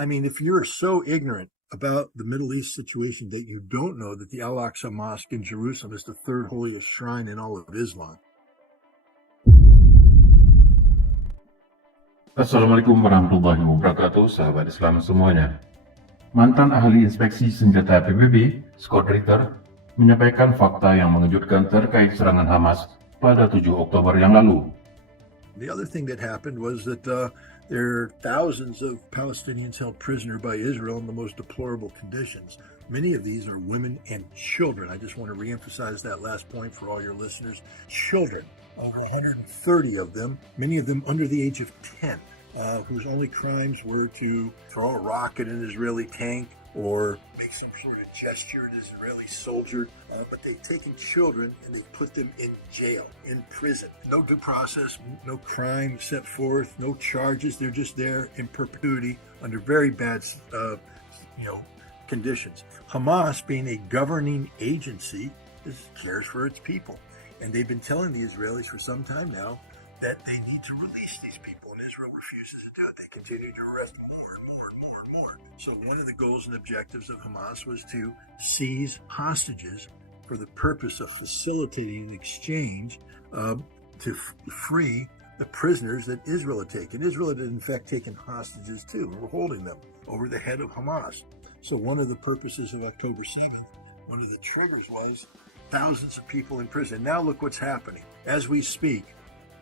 I mean, if you're so ignorant about the Middle East situation that you don't know that the Al-Aqsa Mosque in Jerusalem is the third holiest shrine in all of Islam. Assalamualaikum warahmatullahi wabarakatuh, sahabat Islam semuanya. Mantan ahli inspeksi senjata PBB, Scott Ritter, menyampaikan fakta yang mengejutkan terkait serangan Hamas pada 7 Oktober yang lalu. The other thing that happened was that there are thousands of Palestinians held prisoner by Israel in the most deplorable conditions. Many of these are women and children. I just want to reemphasize that last point for all your listeners. Children, over 130 of them, many of them under the age of 10, whose only crimes were to throw a rock at an Israeli tank or make some sort of gesture at an Israeli soldier, but they've taken children and they've put them in jail, in prison. No due process, no crime set forth, no charges. They're just there in perpetuity under very bad, conditions. Hamas, being a governing agency, cares for its people. And they've been telling the Israelis for some time now that they need to release these people, and Israel refuses to do it. They continue to arrest more and more and more and more. So one of the goals and objectives of Hamas was to seize hostages for the purpose of facilitating an exchange to free the prisoners that Israel had taken. Israel had in fact taken hostages too, and were holding them over the head of Hamas. So one of the purposes of October 7th, one of the triggers was thousands of people in prison. Now look what's happening. As we speak,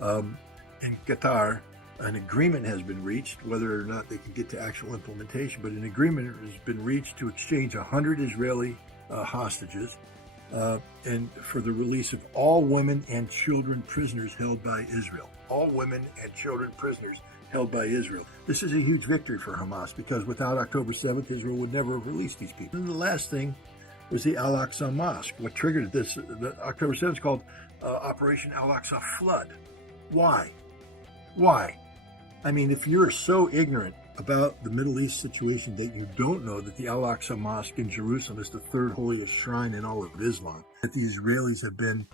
in Qatar, an agreement has been reached, whether or not they can get to actual implementation, but an agreement has been reached to exchange 100 Israeli hostages and for the release of all women and children prisoners held by Israel. All women and children prisoners held by Israel. This is a huge victory for Hamas because without October 7th, Israel would never have released these people. And the last thing was the Al-Aqsa Mosque. What triggered this, the October 7th is called Operation Al-Aqsa Flood. Why? Why? I mean, if you're so ignorant about the Middle East situation that you don't know that the Al-Aqsa Mosque in Jerusalem is the third holiest shrine in all of Islam, that the Israelis have been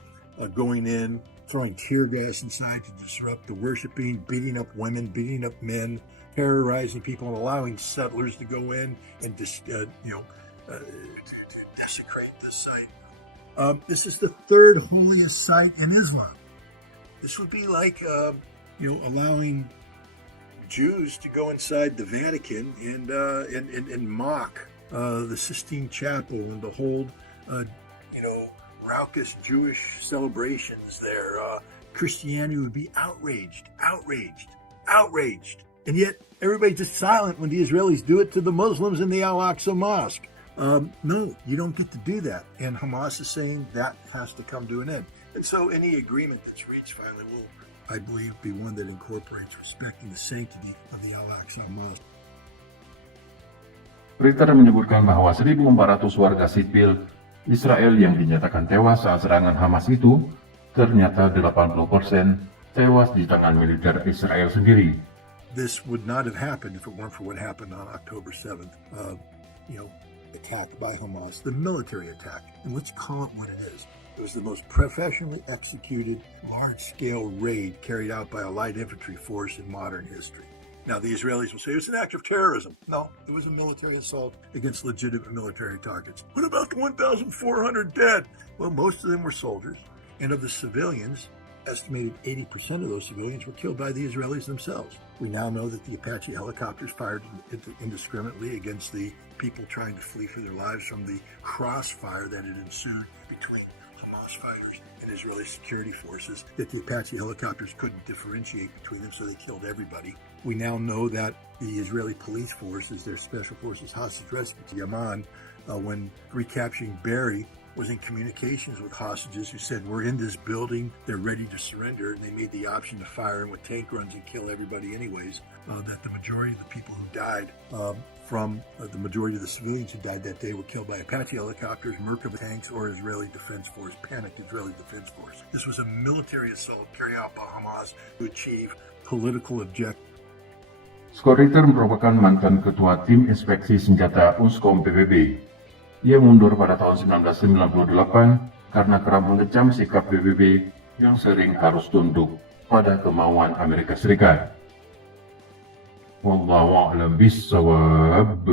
going in, throwing tear gas inside to disrupt the worshiping, beating up women, beating up men, terrorizing people, and allowing settlers to go in and desecrate this site. This is the third holiest site in Islam. This would be like, allowing Jews to go inside the Vatican and mock the Sistine Chapel and behold, raucous Jewish celebrations there. Christianity would be outraged. And yet everybody's just silent when the Israelis do it to the Muslims in the Al-Aqsa Mosque. No, you don't get to do that. And Hamas is saying that has to come to an end. And so any agreement that's reached finally will, I believe, be one that incorporates respecting the sanctity of the Al-Aqsa Mosque. Ritter menyebutkan bahwa 1.400 warga sipil Israel yang dinyatakan tewas saat serangan Hamas itu, ternyata 80% tewas di tangan militer Israel sendiri. This would not have happened if it weren't for what happened on October 7th. Attack by Hamas, the military attack. And let's call it what it is. It was the most professionally executed, large-scale raid carried out by a light infantry force in modern history. Now, the Israelis will say it's an act of terrorism. No, it was a military assault against legitimate military targets. What about the 1,400 dead? Well, most of them were soldiers. And of the civilians, estimated 80% of those civilians were killed by the Israelis themselves. We now know that the Apache helicopters fired indiscriminately against the people trying to flee for their lives from the crossfire that had ensued between Hamas fighters and Israeli security forces, that the Apache helicopters couldn't differentiate between them, so they killed everybody. We now know that the Israeli police forces, their special forces hostage rescue to Yemen, when recapturing Berry, was in communications with hostages who said, we're in this building, they're ready to surrender, and they made the option to fire in with tank runs and kill everybody anyways, that the majority of the people who died the majority of the civilians who died that day were killed by Apache helicopters, Merkava tanks, or Israeli Defense Force, panicked Israeli Defense Force. This was a military assault carried out by Hamas to achieve political objectives. Scott Ritter merupakan mantan ketua tim inspeksi senjata Unskom PBB. Ia mundur pada tahun 1998 karena kerap mengecam sikap PBB yang sering harus tunduk pada kemauan Amerika Serikat. Wallahu a'lam bissawab.